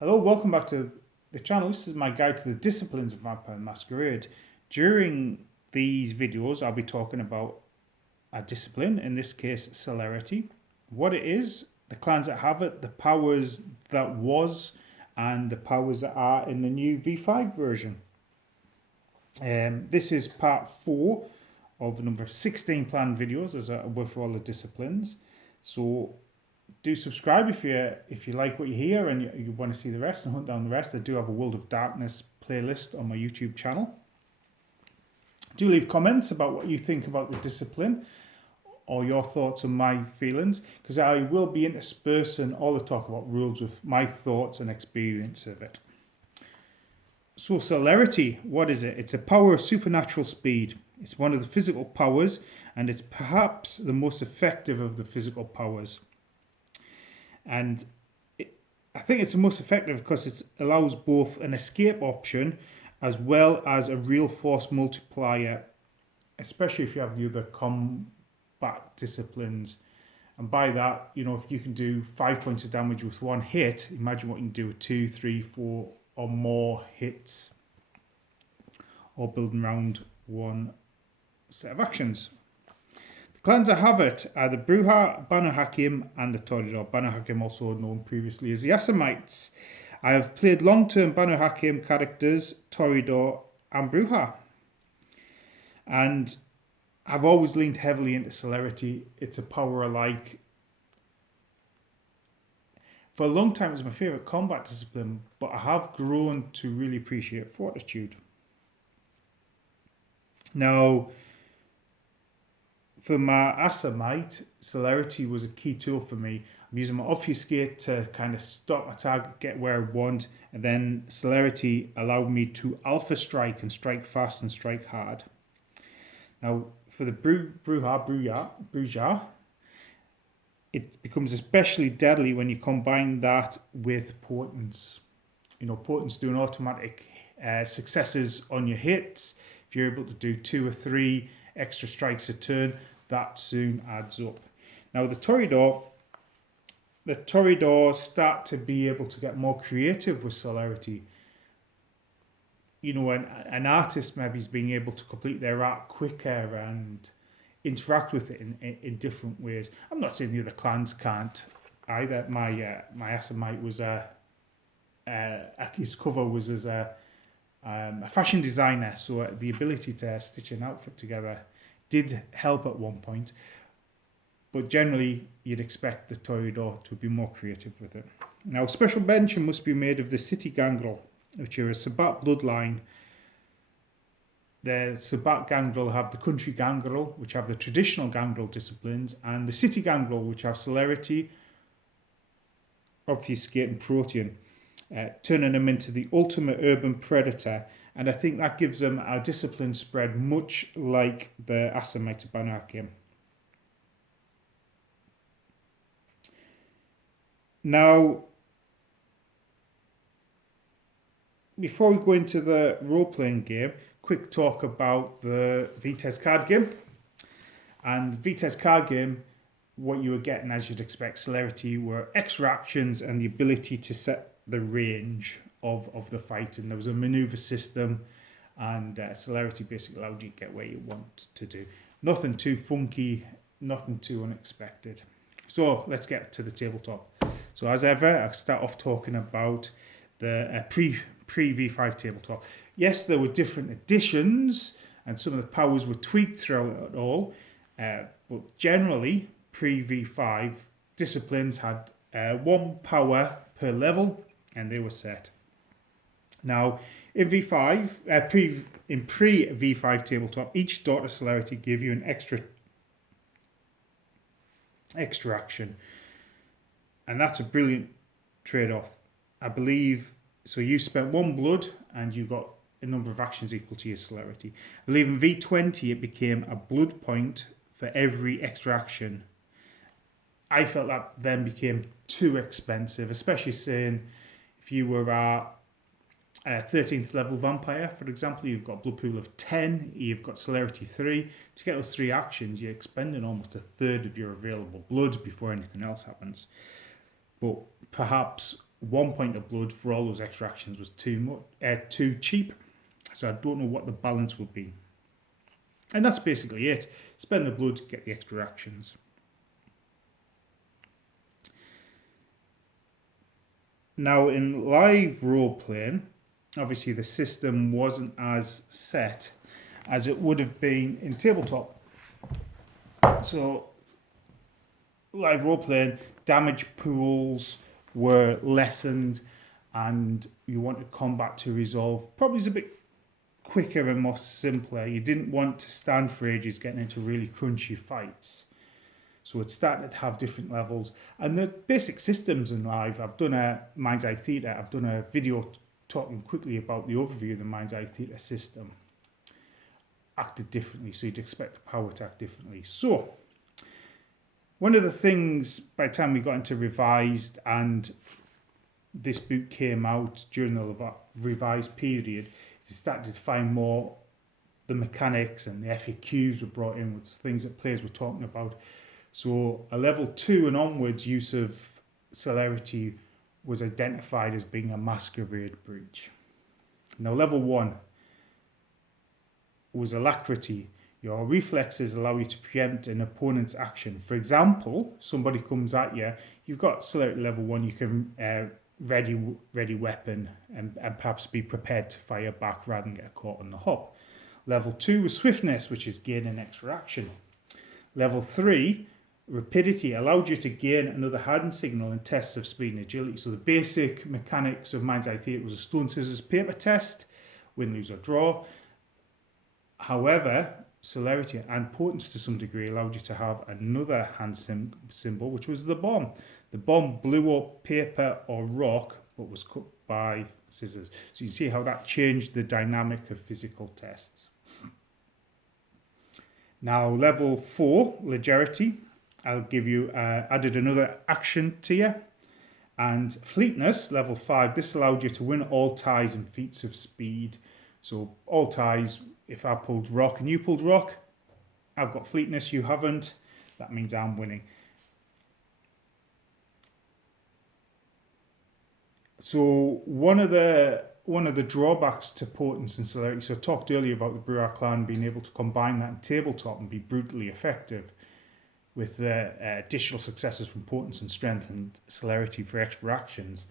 Hello, welcome back to the channel. This is my guide to the disciplines of Vampire and Masquerade. During these videos, I'll be talking about a discipline, in this case, Celerity, what it is, the clans that have it, the powers that was, and the powers that are in the new V5 version. This is part 4 of a number of 16 planned videos as I work for all the disciplines. So do subscribe if you like what you hear and you want to see the rest and hunt down the rest. I do have a World of Darkness playlist on my YouTube channel. Do leave comments about what you think about the discipline or your thoughts on my feelings, because I will be interspersing all the talk about rules with my thoughts and experience of it. So Celerity, what is it? It's a power of supernatural speed. It's one of the physical powers, and it's perhaps the most effective of the physical powers. And I think it's the most effective because it allows both an escape option as well as a real force multiplier, especially if you have the other combat disciplines. And by that, if you can do 5 points of damage with one hit, imagine what you can do with 2, 3, 4 or more hits, or building around one set of actions. The clans that have it are the Brujah, Banu Hakim, and the Toreador. Banu Hakim, also known previously as the Assamites. I have played long-term Banu Hakim characters, Toreador, and Brujah. And I've always leaned heavily into Celerity. It's a power I like. For a long time, it was my favourite combat discipline, but I have grown to really appreciate Fortitude. Now, for my Assamite, Celerity was a key tool for me. I'm using my Obfuscate to kind of stop my target, get where I want, and then Celerity allowed me to alpha strike and strike fast and strike hard. Now, for the Brujah, it becomes especially deadly when you combine that with Potence. Potence doing automatic successes on your hits. If you're able to do 2 or 3 extra strikes a turn, that soon adds up. Now the Toreador start to be able to get more creative with Celerity. An artist maybe is being able to complete their art quicker and interact with it in different ways. I'm not saying the other clans can't either. My Assamite was his cover was as a fashion designer, so the ability to stitch an outfit together did help at one point, but generally you'd expect the Toreador to be more creative with it. Now, special mention must be made of the City Gangrel, which are a Sabbat bloodline. The Sabbat Gangrel have the Country Gangrel, which have the traditional Gangrel disciplines, and the City Gangrel, which have Celerity, Obfuscate, and Protean, turning them into the ultimate urban predator. And I think that gives them a discipline spread much like the Assamite Banu Hakim. Now, before we go into the role-playing game, quick talk about the Vitesse card game. And Vitesse card game, what you were getting, as you'd expect, Celerity were extra actions and the ability to set the range of the fight, and there was a maneuver system, and Celerity basically allowed you to get where you want to do. Nothing too funky, nothing too unexpected. So let's get to the tabletop. So as ever, I'll start off talking about the pre V5 tabletop. Yes, there were different additions, and some of the powers were tweaked throughout it all, but generally pre V5 disciplines had 1 power per level, and they were set. Now, in V5, pre V5 tabletop, each dot of Celerity gave you an extra action, and that's a brilliant trade-off, I believe. So you spent 1 blood, and you got a number of actions equal to your Celerity. I believe in V20 it became a blood point for every extra action. I felt that then became too expensive, especially saying if you were a 13th level vampire, for example, you've got a blood pool of 10, you've got Celerity 3. To get those 3 actions, you're expending almost a third of your available blood before anything else happens. But perhaps 1 point of blood for all those extra actions was too cheap. So I don't know what the balance would be. And that's basically it. Spend the blood, get the extra actions. Now in live role playing, obviously the system wasn't as set as it would have been in tabletop. So live role playing, damage pools were lessened, and you wanted combat to resolve probably is a bit quicker and more simpler. You didn't want to stand for ages getting into really crunchy fights. So it started to have different levels. And the basic systems in live, I've done a Mind's Eye Theatre, I've done a video talking quickly about the overview of the Mind's Eye Theatre system. Acted differently, so you'd expect the power to act differently. So, one of the things, by the time we got into revised and this book came out during the revised period, it started to find more the mechanics, and the FAQs were brought in with things that players were talking about. So a level 2 and onwards use of Celerity was identified as being a masquerade breach. Now level 1 was alacrity. Your reflexes allow you to preempt an opponent's action. For example, somebody comes at you, you've got Celerity level 1, you can ready weapon and perhaps be prepared to fire back rather than get caught on the hop. Level 2 was swiftness, which is gaining extra action. Level 3, rapidity, allowed you to gain another hand signal in tests of speed and agility. So the basic mechanics of Mind's Eye Theatre was a stone, scissors, paper test, win, lose or draw. However, Celerity and potence to some degree allowed you to have another hand symbol, which was the bomb. The bomb blew up paper or rock, but was cut by scissors. So you see how that changed the dynamic of physical tests. Now level 4, legerity, I'll give you, added another action tier. And fleetness, level 5, this allowed you to win all ties and feats of speed. So all ties, if I pulled rock and you pulled rock, I've got fleetness, you haven't, that means I'm winning. So one of the drawbacks to potence and celerity, so I talked earlier about the Bruhar clan being able to combine that in tabletop and be brutally effective with the additional successes from potence and strength and celerity for extra actions.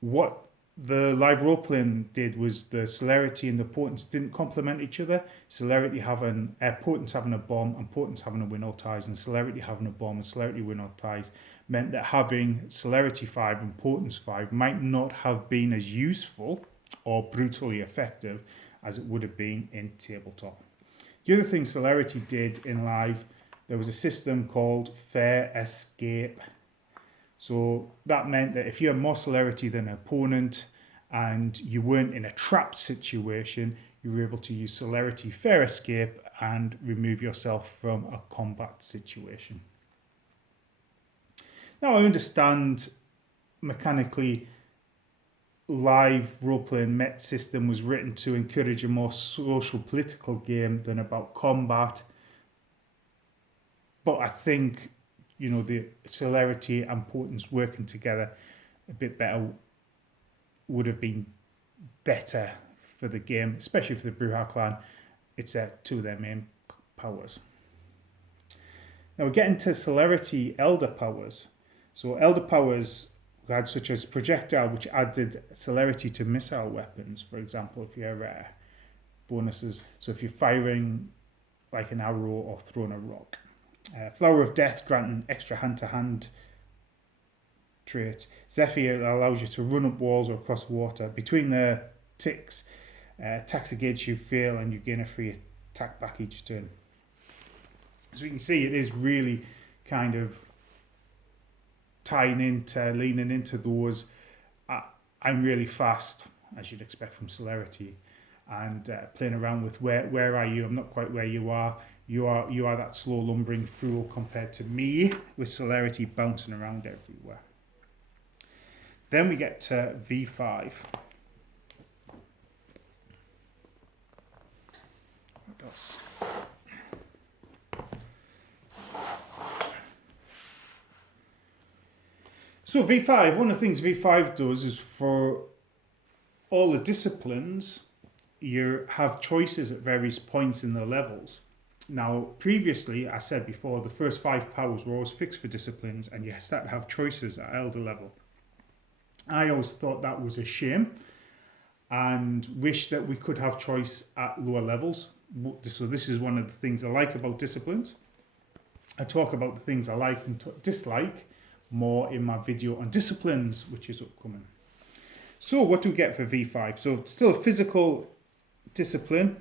What the live role-playing did was the celerity and the potence didn't complement each other. Celerity having potence having a bomb and potence having a win all ties, and celerity having a bomb and celerity win all ties meant that having celerity 5 and potence 5 might not have been as useful or brutally effective as it would have been in tabletop. The other thing celerity did in live, there was a system called fair escape. So that meant that if you had more celerity than an opponent and you weren't in a trapped situation, you were able to use celerity fair escape and remove yourself from a combat situation. Now I understand mechanically live role-playing Met system was written to encourage a more social political game than about combat, but I think the celerity and potence working together a bit better would have been better for the game, especially for the Bruhar clan. It's two of their main powers. Now we're getting to celerity elder powers. So elder powers we had such as projectile, which added celerity to missile weapons. For example, if you're bonuses, so if you're firing like an arrow or throwing a rock. Flower of Death granting extra hand-to-hand trait. Zephyr allows you to run up walls or across water. Between the ticks, attacks against you fail and you gain a free attack back each turn. So you can see it is really kind of leaning into those. I'm really fast, as you'd expect from celerity, and playing around with where are you? I'm not quite where you are. You are that slow lumbering fool compared to me with celerity bouncing around everywhere. Then we get to V5. What else? So V5, one of the things V5 does is for all the disciplines, you have choices at various points in the levels. Now, previously, I said before, the first 5 powers were always fixed for disciplines and you start to have choices at elder level. I always thought that was a shame and wish that we could have choice at lower levels. So this is one of the things I like about disciplines. I talk about the things I like and dislike more in my video on disciplines, which is upcoming. So what do we get for V5? So it's still a physical discipline.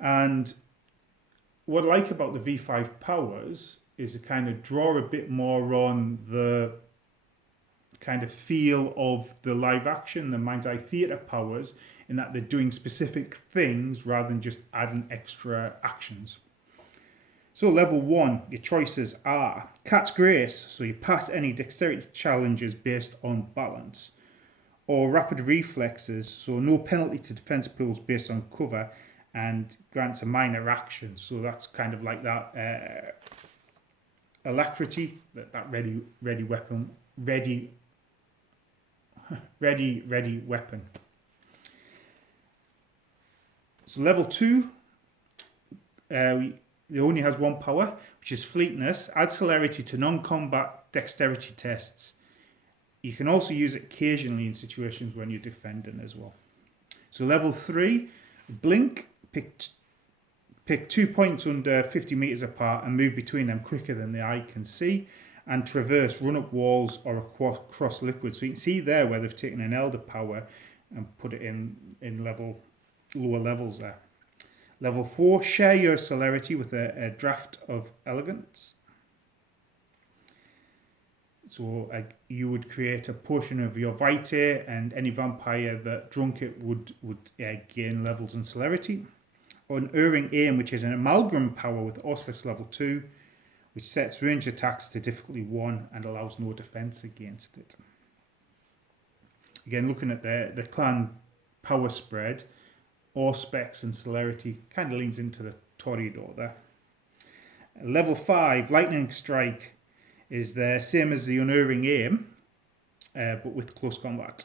And what I like about the V5 powers is to kind of draw a bit more on the kind of feel of the live action, the mind's eye theatre powers, in that they're doing specific things rather than just adding extra actions. So level 1, your choices are Cat's Grace, so you pass any dexterity challenges based on balance. Or Rapid Reflexes, so no penalty to defense pools based on cover and grants a minor action. So that's kind of like that Alacrity, that ready weapon. So level 2, it only has 1 power, which is Fleetness. Add Celerity to non-combat dexterity tests. You can also use it occasionally in situations when you're defending as well. So level 3, Blink. Pick 2 points under 50 meters apart and move between them quicker than the eye can see. And Traverse, run up walls or across liquids. So you can see there where they've taken an elder power and put it in lower levels there. Level 4, share your Celerity with a draft of elegance. So you would create a portion of your vitae, and any vampire that drunk it would gain levels in Celerity. Unerring Aim, which is an amalgam power with Auspex level 2, which sets range attacks to difficulty 1 and allows no defense against it. Again, looking at the clan power spread, Auspex and Celerity kind of leans into the Toreador there. Level 5, Lightning Strike, is the same as the Unerring Aim, but with close combat.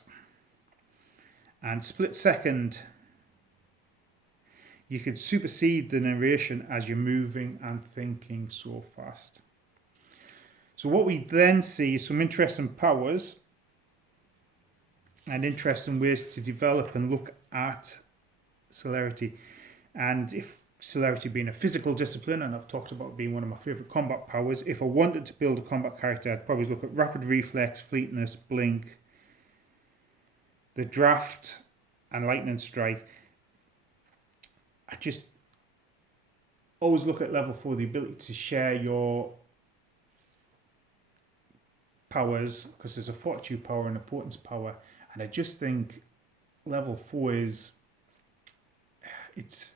And Split Second, you could supersede the narration as you're moving and thinking so fast. So what we then see is some interesting powers and interesting ways to develop and look at Celerity. And if Celerity being a physical discipline, and I've talked about being one of my favourite combat powers, if I wanted to build a combat character, I'd probably look at Rapid Reflex, Fleetness, Blink, the Draft, and Lightning Strike. I just always look at level 4, the ability to share your powers, because there's a Fortitude power and a Potence power, and I just think level 4 is it's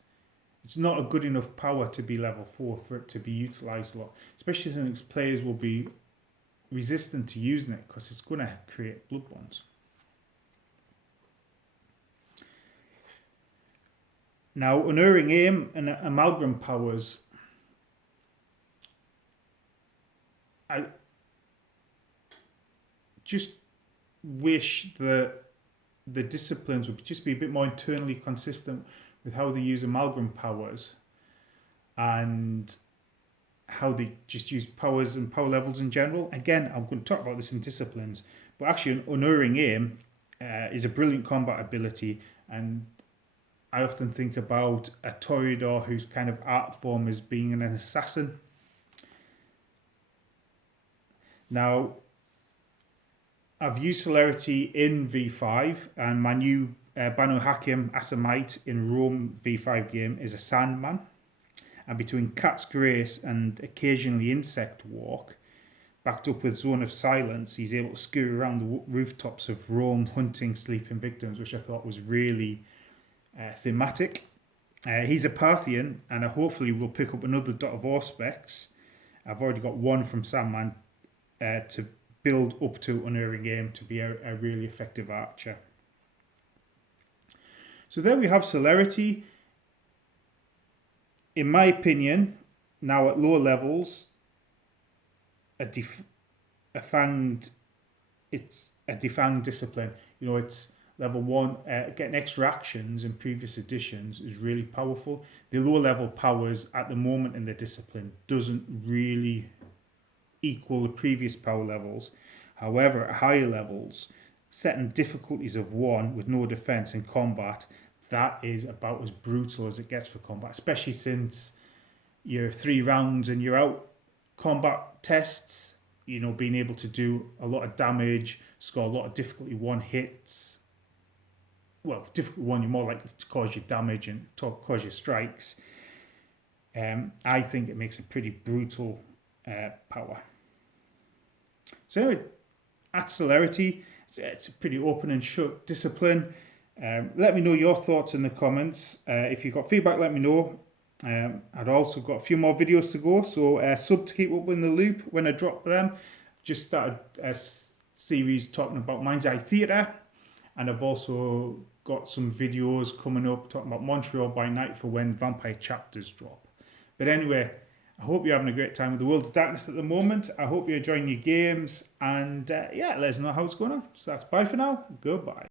not a good enough power to be level 4 for it to be utilised a lot, especially since players will be resistant to using it because it's going to create blood bonds. Now, Unerring Aim and amalgam powers, I just wish that the disciplines would just be a bit more internally consistent with how they use amalgam powers and how they just use powers and power levels in general. Again, I'm going to talk about this in disciplines, but actually Unerring Aim is a brilliant combat ability, and I often think about a Toreador whose kind of art form is being an assassin. Now, I've used Celerity in V5, and my new Banu Hakim Asamite in Rome V5 game is a Sandman. And between Cat's Grace and occasionally Insect Walk, backed up with Zone of Silence, he's able to scurry around the rooftops of Rome hunting sleeping victims, which I thought was really thematic. He's a Parthian, and I hopefully will pick up another dot of Auspex. I've already got one from Sandman to build up to Unerring Aim to be a really effective archer. So there we have Celerity. In my opinion, now at lower levels, a fanged, it's a defanged discipline. You know, it's level 1. Getting extra actions in previous editions is really powerful. The lower level powers at the moment in the discipline doesn't really equal the previous power levels. However, at higher levels, setting difficulties of 1 with no defense in combat, that is about as brutal as it gets for combat, especially since you're 3 rounds and you're out combat tests. You know, being able to do a lot of damage, score a lot of difficulty 1 hits. Well, difficulty 1, you're more likely to cause you damage and cause you strikes. I think it makes a pretty brutal power. So anyway, at Celerity, it's a pretty open and shut discipline. Let me know your thoughts in the comments. If you've got feedback, let me know. I've also got a few more videos to go, so sub to keep up in the loop when I drop them. Just started a series talking about Mind's Eye Theatre, and I've also got some videos coming up talking about Montreal by Night for when Vampire Chapters drop. But anyway, I hope you're having a great time with the World of Darkness at the moment. I hope you're enjoying your games, and yeah, let us know how it's going on. So that's bye for now. Goodbye.